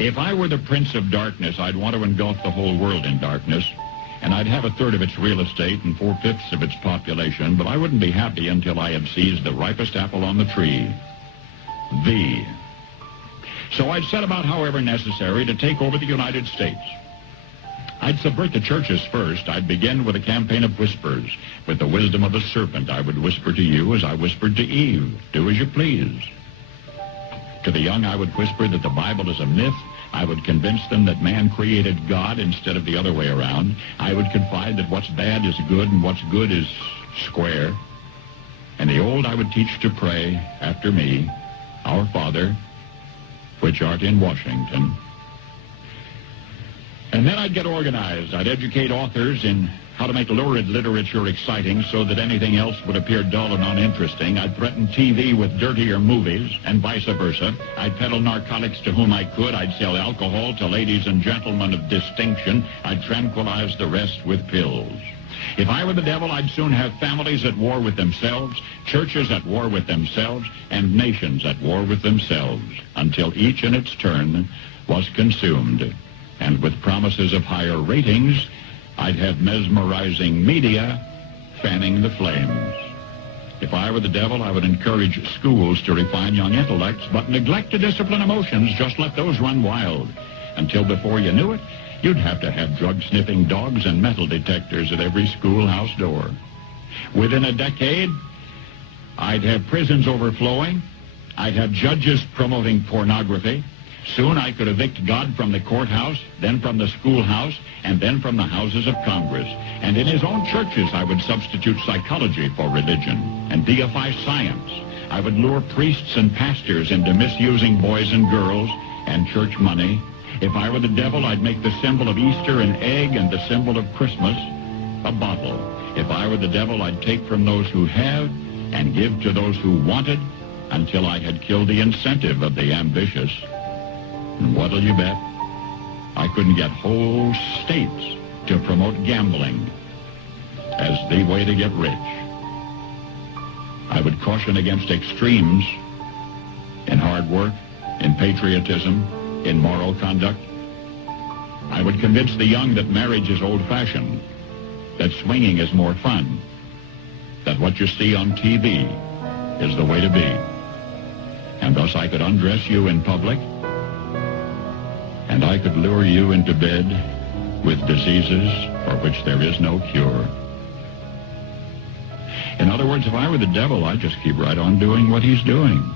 If I were the prince of darkness, I'd want to engulf the whole world in darkness, and I'd have a third of its real estate and 4/5 of its population, but I wouldn't be happy until I had seized the ripest apple on the tree. Thee. So I'd set about, however necessary, to take over the United States. I'd subvert the churches first. I'd begin with a campaign of whispers. With the wisdom of a serpent, I would whisper to you as I whispered to Eve, do as you please. To the young, I would whisper that the Bible is a myth. I would convince them that man created God instead of the other way around. I would confide that what's bad is good and what's good is square. And the old I would teach to pray after me, Our Father, which art in Washington. And then I'd get organized. I'd educate authors in how to make lurid literature exciting so that anything else would appear dull and uninteresting. I'd threaten TV with dirtier movies and vice versa. I'd peddle narcotics to whom I could. I'd sell alcohol to ladies and gentlemen of distinction. I'd tranquilize the rest with pills. If I were the devil, I'd soon have families at war with themselves, churches at war with themselves, and nations at war with themselves, until each in its turn was consumed. And with promises of higher ratings, I'd have mesmerizing media fanning the flames. If I were the devil, I would encourage schools to refine young intellects, but neglect to discipline emotions, just let those run wild. Until before you knew it, you'd have to have drug-sniffing dogs and metal detectors at every schoolhouse door. Within a decade, I'd have prisons overflowing. I'd have judges promoting pornography. Soon I could evict God from the courthouse, then from the schoolhouse, and then from the houses of Congress. And in his own churches, I would substitute psychology for religion and deify science. I would lure priests and pastors into misusing boys and girls and church money. If I were the devil, I'd make the symbol of Easter an egg and the symbol of Christmas a bottle. If I were the devil, I'd take from those who have and give to those who wanted until I had killed the incentive of the ambitious. And what'll you bet? I couldn't get whole states to promote gambling as the way to get rich. I would caution against extremes in hard work, in patriotism, in moral conduct. I would convince the young that marriage is old-fashioned, that swinging is more fun, that what you see on TV is the way to be. And thus I could undress you in public, and I could lure you into bed with diseases for which there is no cure. In other words, if I were the devil, I'd just keep right on doing what he's doing.